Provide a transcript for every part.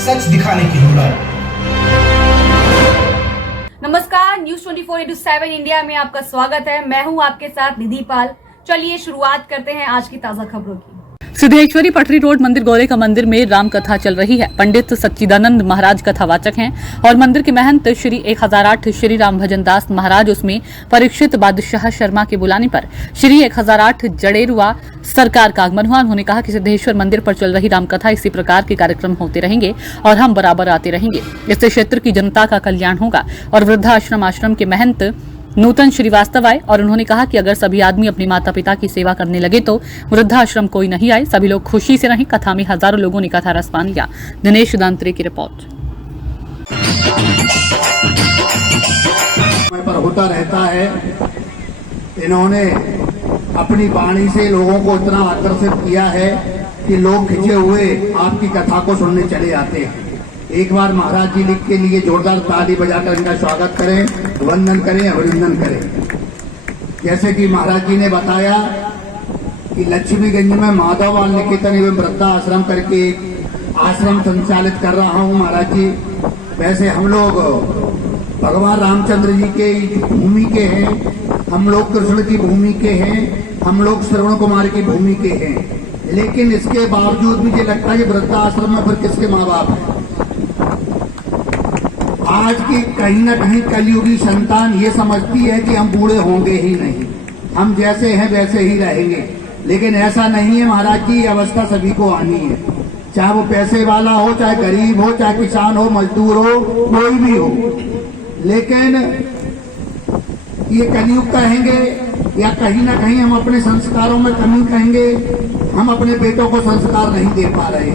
सच दिखाने की होड़। नमस्कार, न्यूज 24/7 इंडिया में आपका स्वागत है। मैं हूं आपके साथ निधि पाल। चलिए शुरुआत करते हैं आज की ताजा खबरों की। सिद्धेश्वरी पटरी रोड मंदिर गौरे का मंदिर में राम कथा चल रही है। पंडित सच्चिदानंद महाराज कथावाचक हैं और मंदिर के महंत श्री 1008 श्री राम भजन दास महाराज उसमें परीक्षित बादशाह शर्मा के बुलाने पर श्री 1008 जड़ेरुआ सरकार का आगमन हुआ। उन्होंने कहा कि सिद्धेश्वर मंदिर पर चल रही रामकथा इसी प्रकार के कार्यक्रम होते रहेंगे और हम बराबर आते रहेंगे। इससे क्षेत्र की जनता का कल्याण होगा। और वृद्धाश्रम के महंत नूतन श्रीवास्तव आए और उन्होंने कहा कि अगर सभी आदमी अपने माता पिता की सेवा करने लगे तो वृद्धाश्रम कोई नहीं आए। सभी लोग खुशी से रहें। कथा में हजारों लोगों ने कथा रस पा लिया। दिनेश दांत्रे की रिपोर्ट। पर होता रहता है। इन्होंने अपनी वाणी से लोगों को इतना आकर्षित किया है कि लोग खिंचे हुए आपकी कथा को सुनने चले आते हैं। एक बार महाराज जी के लिए जोरदार ताली बजाकर इनका स्वागत करें, वंदन करें, अभिनंदन करें। जैसे कि महाराज जी ने बताया कि लक्ष्मीगंज में माधव बाल निकेतन एवं वृद्धा आश्रम करके आश्रम संचालित कर रहा हूं महाराज जी। वैसे हम लोग भगवान रामचंद्र जी के भूमि के हैं, हम लोग कृष्ण की भूमि के हैं, हम लोग श्रवण कुमार की भूमि के हैं। लेकिन इसके बावजूद मुझे लगता है कि वृद्धा आश्रम में फिर किसके माँ बाप हैं? आज की कहीं ना कहीं कलयुगी संतान ये समझती है कि हम बूढ़े होंगे ही नहीं, हम जैसे हैं वैसे ही रहेंगे। लेकिन ऐसा नहीं है महाराज जी, अवस्था सभी को आनी है। चाहे वो पैसे वाला हो, चाहे गरीब हो, चाहे किसान हो, मजदूर हो, कोई भी हो। लेकिन ये कलयुग कहेंगे या कहीं ना कहीं हम अपने संस्कारों में कमी कहेंगे। हम अपने बेटों को संस्कार नहीं दे पा रहे।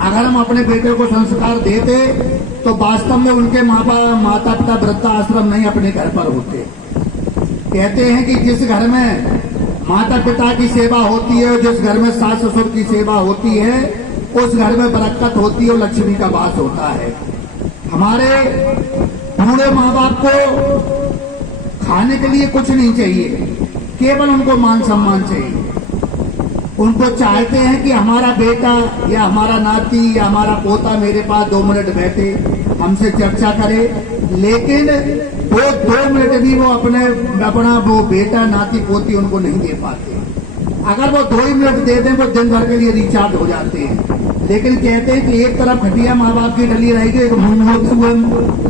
अगर हम अपने बेटे को संस्कार देते तो वास्तव में उनके माता पिता वृद्धा आश्रम नहीं अपने घर पर होते। कहते हैं कि जिस घर में माता पिता की सेवा होती है, जिस घर में सास ससुर की सेवा होती है, उस घर में बरकत होती है और लक्ष्मी का वास होता है। हमारे बूढ़े माँ बाप को खाने के लिए कुछ नहीं चाहिए, केवल उनको मान सम्मान चाहिए। उनको चाहते हैं कि हमारा बेटा या हमारा नाती या हमारा पोता मेरे पास 2 मिनट बैठे, हमसे चर्चा करे। लेकिन वो 2 मिनट भी वो अपना वो बेटा नाती पोती उनको नहीं दे पाते। अगर वो 2 ही मिनट दे दें वो दिन भर के लिए रिचार्ज हो जाते हैं। लेकिन कहते हैं कि एक तरफ खटिया माँ बाप की डली रहेगी, एक मुंह होते हुए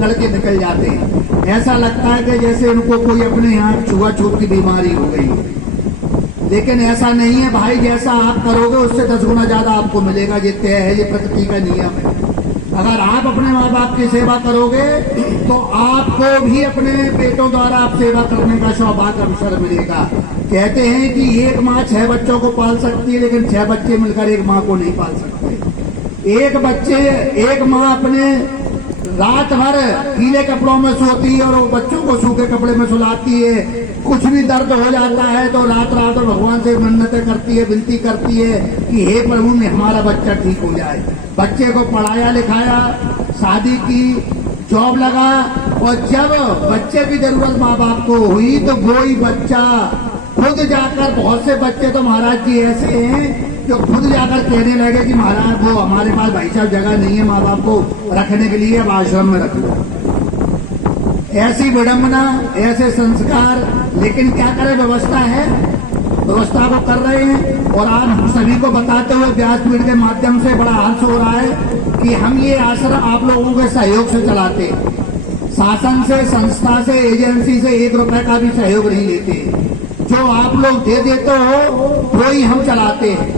लड़के निकल जाते हैं। ऐसा लगता है कि जैसे उनको कोई अपने यहाँ छुआछूत की बीमारी हो गई। लेकिन ऐसा नहीं है भाई, जैसा आप करोगे उससे 10 गुना ज्यादा आपको मिलेगा। ये तय है, ये प्रकृति का नियम है। अगर आप अपने माँ बाप की सेवा करोगे तो आपको भी अपने बेटों द्वारा आप सेवा करने का सौभाग्य अवसर मिलेगा। कहते हैं कि एक माँ 6 बच्चों को पाल सकती है, लेकिन 6 बच्चे मिलकर एक माँ को नहीं पाल सकते। एक माँ अपने रात भर गीले कपड़ों में सोती है और वो बच्चों को सूखे कपड़े में सुलाती है। कुछ भी दर्द हो जाता है तो रात रात भगवान से मन्नतें करती है, विनती करती है कि हे प्रभु ने हमारा बच्चा ठीक हो जाए। बच्चे को पढ़ाया लिखाया, शादी की, जॉब लगा, और जब बच्चे की जरूरत माँ बाप को हुई तो वही बच्चा खुद जाकर, बहुत से बच्चे तो महाराज जी ऐसे हैं जो खुद जाकर कहने लगे कि महाराज वो हमारे पास भाई साहब जगह नहीं है माँ बाप को रखने के लिए, अब आश्रम में रख लो। ऐसी विडंबना, ऐसे संस्कार। लेकिन क्या करें, व्यवस्था है, व्यवस्था को कर रहे हैं। और आज हम सभी को बताते हुए व्यासपीठ के माध्यम से बड़ा हर्ष हो रहा है कि हम ये आश्रम आप लोगों के सहयोग से चलाते हैं। शासन से, संस्था से, एजेंसी से 1 रुपए का भी सहयोग नहीं लेते। जो आप लोग दे देते हो वो ही हम चलाते हैं।